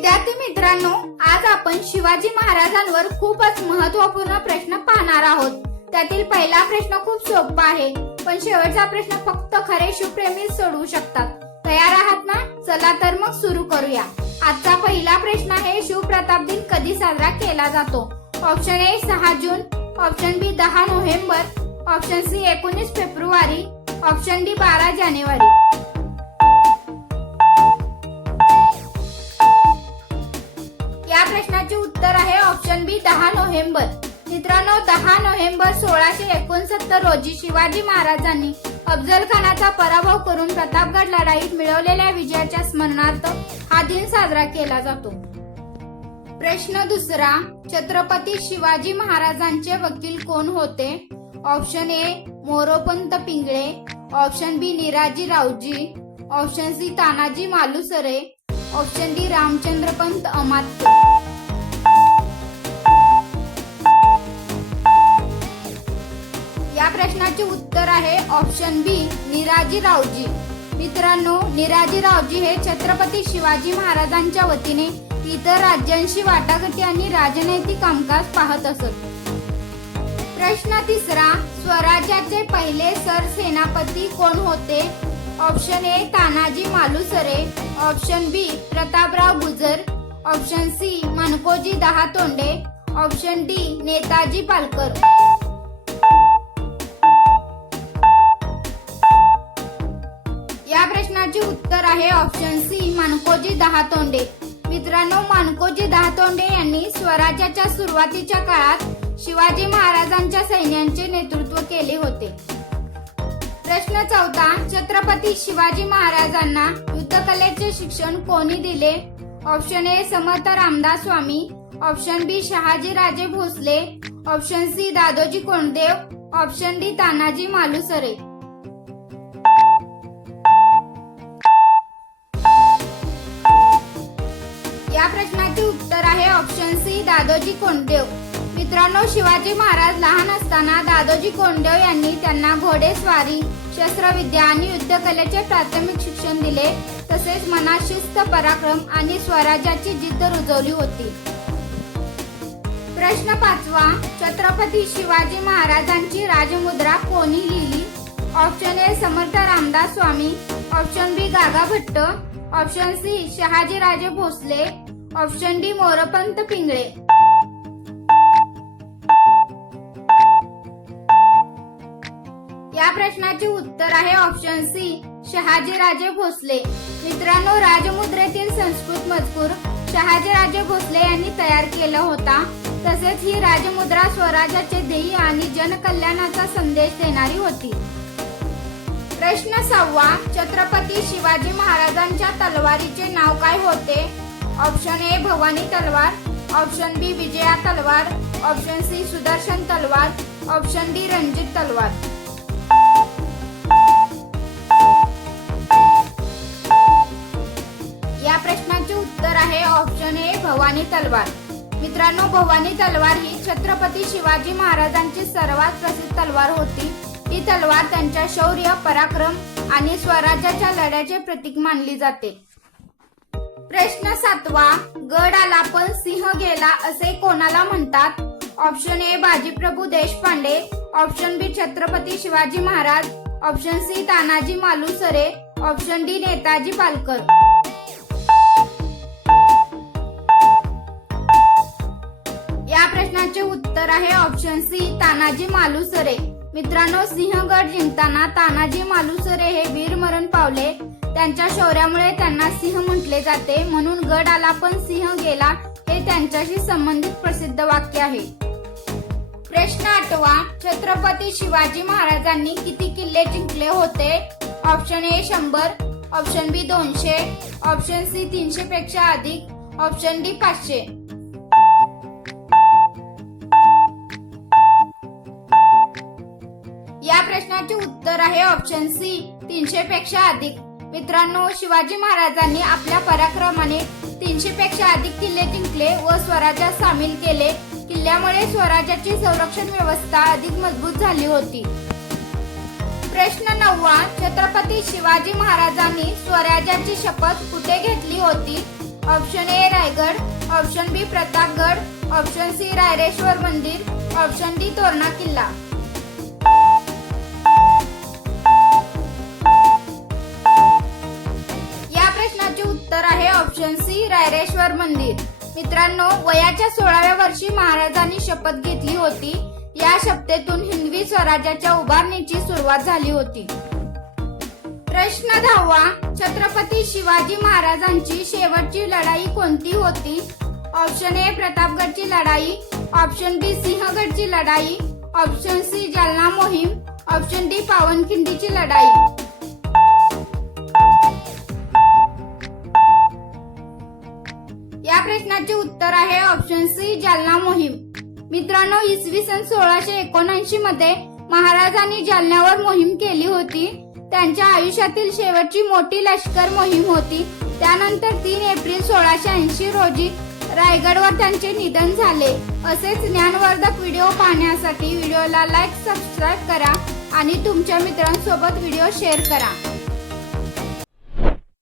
विद्यार्थी मित्रांनो, आज आपण शिवाजी महाराजांवर खूपच महत्त्वपूर्ण प्रश्न पाहणार आहोत। त्यातील पहिला प्रश्न खूप सोपा आहे, पण शेवटचा प्रश्न फक्त खरे शिवप्रेमी सोडवू शकतात। तयार आहात ना? चला तर मग सुरू करूया। आजचा पहिला प्रश्न आहे, शिवप्रताप दिन कधी साजरा केला जातो? ऑप्शन ए 6 जून, option B 10 November, option C 19 फेब्रुवारी, ऑप्शन डी 12 जानेवारी। या प्रश्नाचे उत्तर आहे ऑप्शन बी 10 नोव्हेंबर। मित्रांनो, 10 नोव्हेंबर 1669 रोजी शिवाजी महाराजांनी अफजल खानाचा पराभव करून प्रतापगड लढाईत मिळवलेल्या विजयाच्या स्मरणार्थ हा दिन साजरा केला जातो। प्रश्न दुसरा, छत्रपती शिवाजी महाराजांचे वकील कोण होते? Option A Moropant Pingale, option B Niraji Raoji, option C Tanaji Malusare, option D Ramchandrapant Amatya. या प्रश्नाचे उत्तर आहे ऑप्शन बी निराजी रावजी। मित्रांनो, निराजी रावजी हे छत्रपती शिवाजी महाराजांच्या वतीने इतर राज्यांशी वाटाघाटी आणि राजनैतिक कामकाज पाहत असत। प्रश्न तिसरा, स्वराज्याचे पहिले सरसेनापती कोण होते? Option A Tanaji Malusare, option B Prataprao Gujar, option C Mankoji Dahatonde, option D Netaji Palkar. या प्रश्नाचे उत्तर आहे ऑप्शन सी माणकोजी दहातोंडे। मित्रांनो, माणकोजी दहातोंडे यांनी स्वराज्याच्या सुरुवातीच्या काळात शिवाजी महाराजांच्या सैन्याचे नेतृत्व केले होते। प्रश्न चौथा, छत्रपती शिवाजी महाराजांना युद्धकलेचे शिक्षण कोणी दिले? Option A Samarth Ramdas Swami, option B Shahaji Raje Bhosale, option C Dadoji Konddev, option D Tanaji Malusare. या प्रश्नाचे उत्तर आहे ऑप्शन सी दादोजी कोंडदेव। मित्रांनो, शिवाजी महाराज लहान असताना दादोजी कोंडदेव यांनी त्यांना घोडेस्वारी, शस्त्रविद्या आणि युद्धकलेचे प्राथमिक शिक्षण दिले। तसेच मनात शिस्त, पराक्रम आणि स्वराज्याची जिद्द रुजवली होती। प्रश्न पाचवा, छत्रपती शिवाजी महाराजांची राजमुद्रा कोणी लिहिली? Option A Samarth Ramdas Swami, option B Gaga Bhatt, option C Shahaji Raje Bhosale, option D Moropant Pingale. या प्रश्नाचे उत्तर आहे ऑप्शन सी शहाजी राजे भोसले। मित्रांनो, राजमुद्रेतील संस्कृत मजकूर शहाजी राजे भोसले यांनी तयार केला होता। तसेच ही राजमुद्रा स्वराज्याचे ध्येय आणि जनकल्याणाचा संदेश देणारी होती। प्रश्न सहावा, छत्रपती शिवाजी महाराजांच्या तलवारीचे नाव काय होते? ऑप्शन ए भवानी तलवार, ऑप्शन बी विजया तलवार, ऑप्शन सी सुदर्शन तलवार, ऑप्शन डी रणजित तलवार। या प्रश्नाचे उत्तर आहे ऑप्शन ए भवानी तलवार। मित्रांनो, भवानी तलवार ही छत्रपती शिवाजी महाराजांची सर्वात प्रसिद्ध तलवार होती। ही तलवार त्यांच्या शौर्य, पराक्रम आणि स्वराज्याच्या लढ्याचे प्रतीक मानली जाते। प्रश्न सातवा, गड आला पण सिंह गेला असे कोणाला म्हणतात? Option A Bajiprabhu Deshpande, option B Chhatrapati Shivaji Maharaj, option C Tanaji Malusare, option D Netaji Palkar. या प्रश्नाचे उत्तर आहे ऑप्शन सी तानाजी मालुसरे। मित्रांनो, सिंहगड जिंकताना तानाजी मालुसरे हे वीरमरण पावले। त्यांच्या शौर्यामुळे त्यांना सिंह म्हटले जाते, म्हणून गड आला पण सिंह गेला हे त्यांच्याशी संबंधित प्रसिद्ध वाक्य आहे। प्रश्न आठवा, छत्रपती शिवाजी महाराजांनी किती किल्ले जिंकले होते? Option A 100, option B 200, option C 300 पेक्षा अधिक, ऑप्शन डी 500। या प्रश्नाचे उत्तर आहे ऑप्शन सी 300 पेक्षा अधिक। मित्रांनो, शिवाजी महाराजांनी आपल्या पराक्रमाने 300 पेक्षा अधिक किल्ले जिंकले व स्वराज्यात सामील केले। किल्ल्यामुळे स्वराज्याची संरक्षण व्यवस्था अधिक मजबूत झाली होती। प्रश्न 9, छत्रपती शिवाजी महाराजांनी स्वराज्याची शपथ कुठे घेतली होती? Option A Raigad, option B Pratapgad, option C Raireshwar मंदिर, ऑप्शन डी तोरणा किल्ला. या प्रश्नाचे उत्तर आहे ऑप्शन सी रायरेश्वर मंदिर. मित्रांनो, वयाच्या 16व्या वर्षी महाराजांनी शपथ घेतली होती. या शपथेतून हिंदवी स्वराज्याच्या उभारणीची सुरुवात झाली होती. प्रश्न 10वा. छत्रपती शिवाजी महाराजांची शेवटची लढाई कोणती होती? ऑप्शन ए प्रतापगडची लढाई, ऑप्शन बी सिंहगडची लढाई, ऑप्शन सी जालना मोहीम, ऑप्शन डी पावनखिंडीची लढाई. या प्रश्नाचे उत्तर आहे ऑप्शन सी जालना मोहीम. मित्रांनो, इसवी सन 1679 मध्ये महाराजांनी जालन्यावर मोहीम केली होती. त्यांच्या आयुष्यातील शेवटची मोठी लष्कर मोहीम होती. त्यानंतर 3 एप्रिल 1680 रोजी रायगडवर त्यांचे निधन झाले. असेच ज्ञानवर्धक व्हिडिओ पाहण्यासाठी व्हिडिओला लाईक, सबस्क्राईब करा आणि तुमच्या मित्रांसोबत व्हिडिओ शेअर करा.